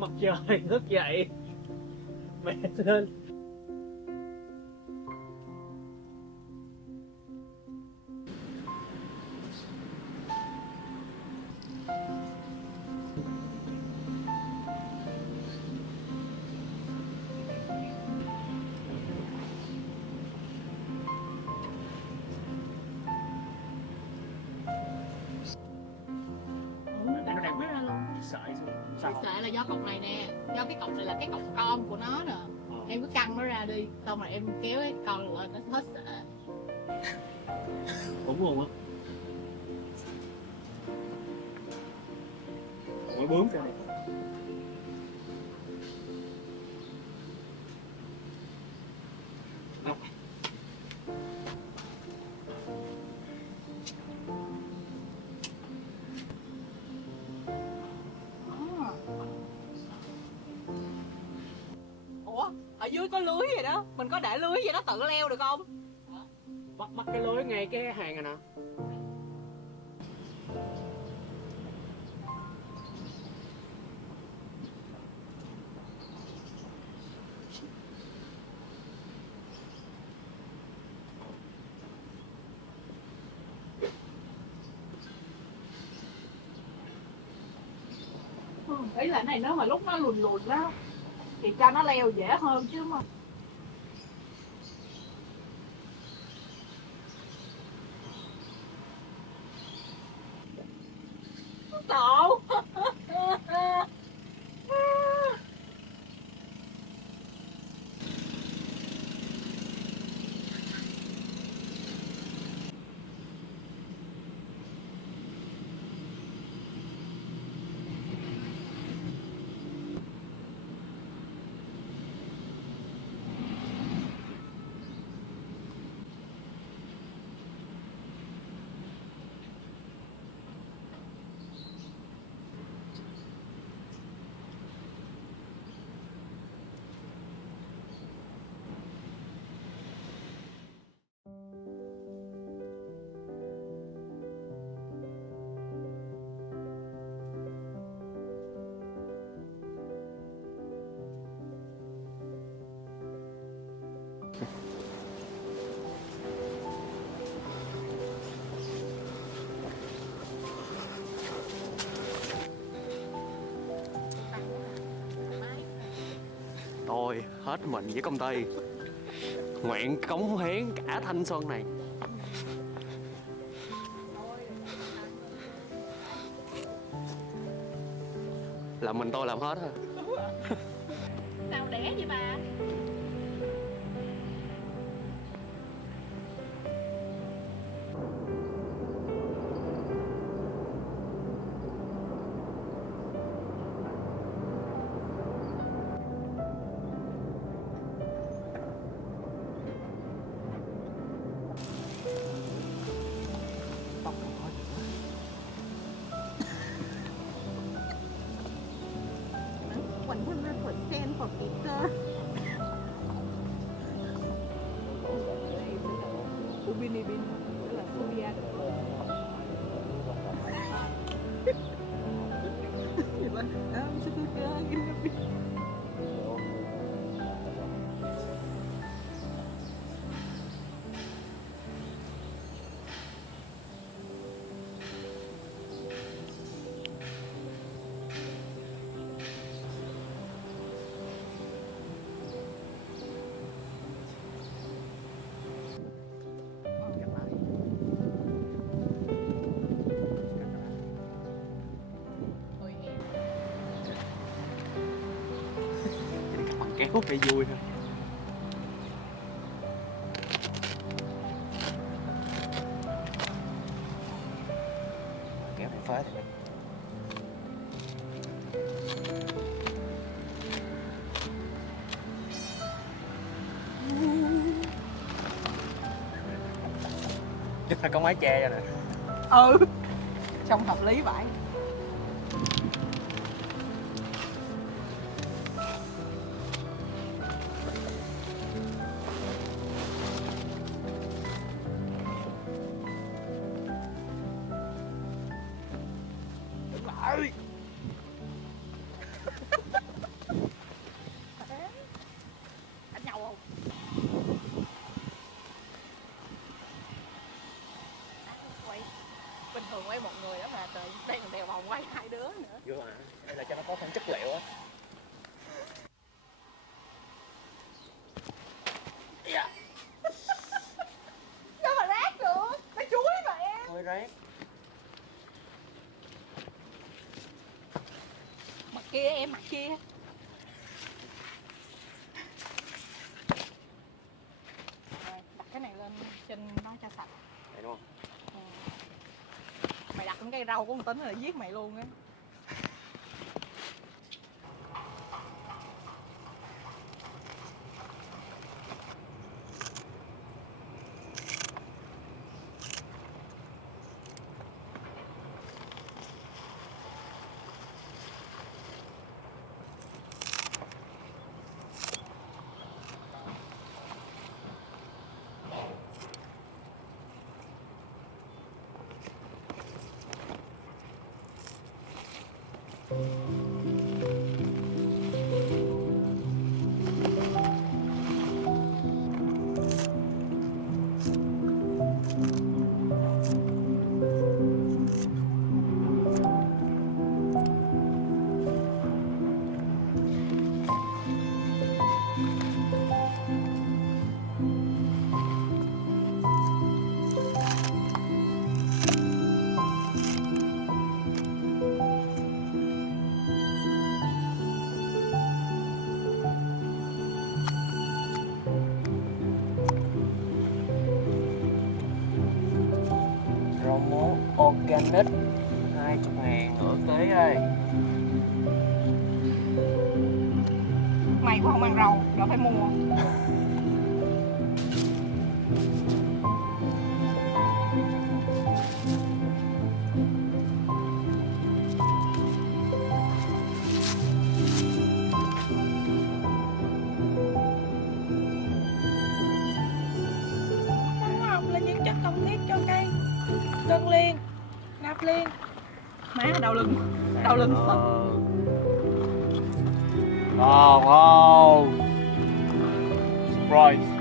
con mặt trời thức dậy mẹ lên. Nó đang biết ra luôn. Sợi Sợ là do cọng này nè, do cái cọng này là cái cọng con của nó nè. Em cứ căng nó ra đi, xong rồi em kéo cái con lên nó hết sệ. đúng luôn á. Mới bướm cho này. Ủa, ở dưới có lưới vậy đó, mình có để lưới vậy nó tự leo được không? Bắt cái lưới ngay cái hàng này nè. Ý là này nó mà lúc nó lùn lùn đó thì cho nó leo dễ hơn chứ mà. Sợ. Tôi hết mình với công ty, nguyện cống hiến cả thanh xuân này. Là mình tôi làm hết ha. Sao đẻ vậy bà? One 100% for Peter. Ubin ibin, đó là Korea. Gì vậy? Bisa suka gini. Kéo phải vui ha. Kéo phải phá thì chắc là có mái che cho nè. Ừ, trông hợp lý vậy. trời, đây còn đèo vòng quay hai đứa nữa. Vô à, đây là cho nó có thêm chất liệu á. Sao mà rác được, nó chuối mà em. Thôi ráng. Mặt kia em, mặt kia. Rồi, đặt cái này lên trên nó cho sạch. Vậy đúng không? Ừ. Mày đặt con cây rau của con Tính là giết mày luôn á. Rau muống organic 20.000 nửa ký ơi. Mày cũng không ăn rau, đỡ phải mua. Hóa học là những chất cần thiết cho cây. Cân liên, nạp liên. Má đau lưng, đau lưng. Ngon không? Surprise.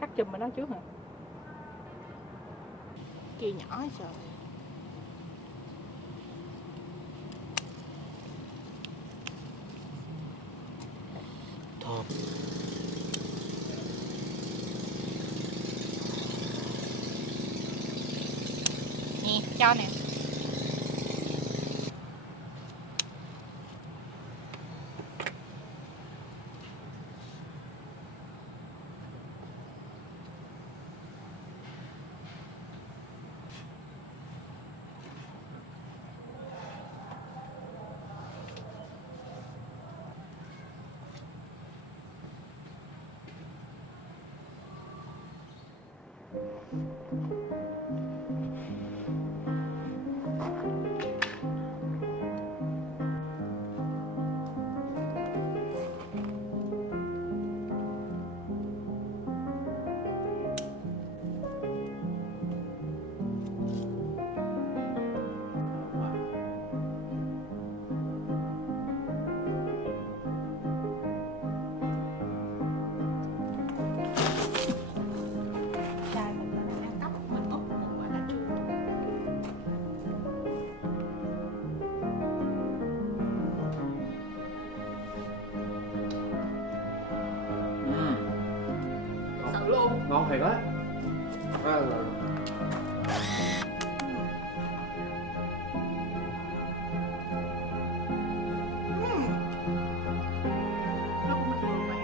Cắt chùm ở đó trước hả? Kia nhỏ hay trời. Thơm. Nè, cho nè. ngon thiệt á. Nó cũng bình thường bạn.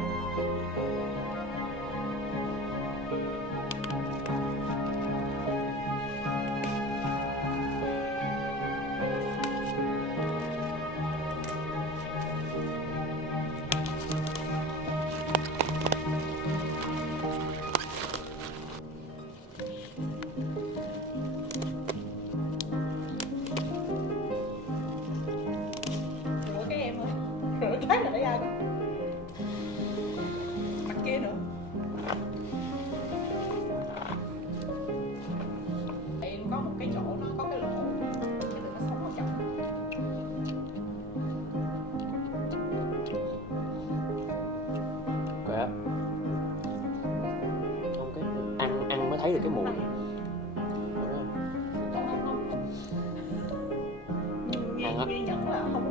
Rửa cái em thôi. Rửa cái là để ai đó. Mặt kia nữa. Em có một cái chỗ nó có cái lỗ cái tụi nó sống ở trong. Kìa. Không cái ăn mới thấy được cái mùi. Không. Ăn á. Ghi nhận là không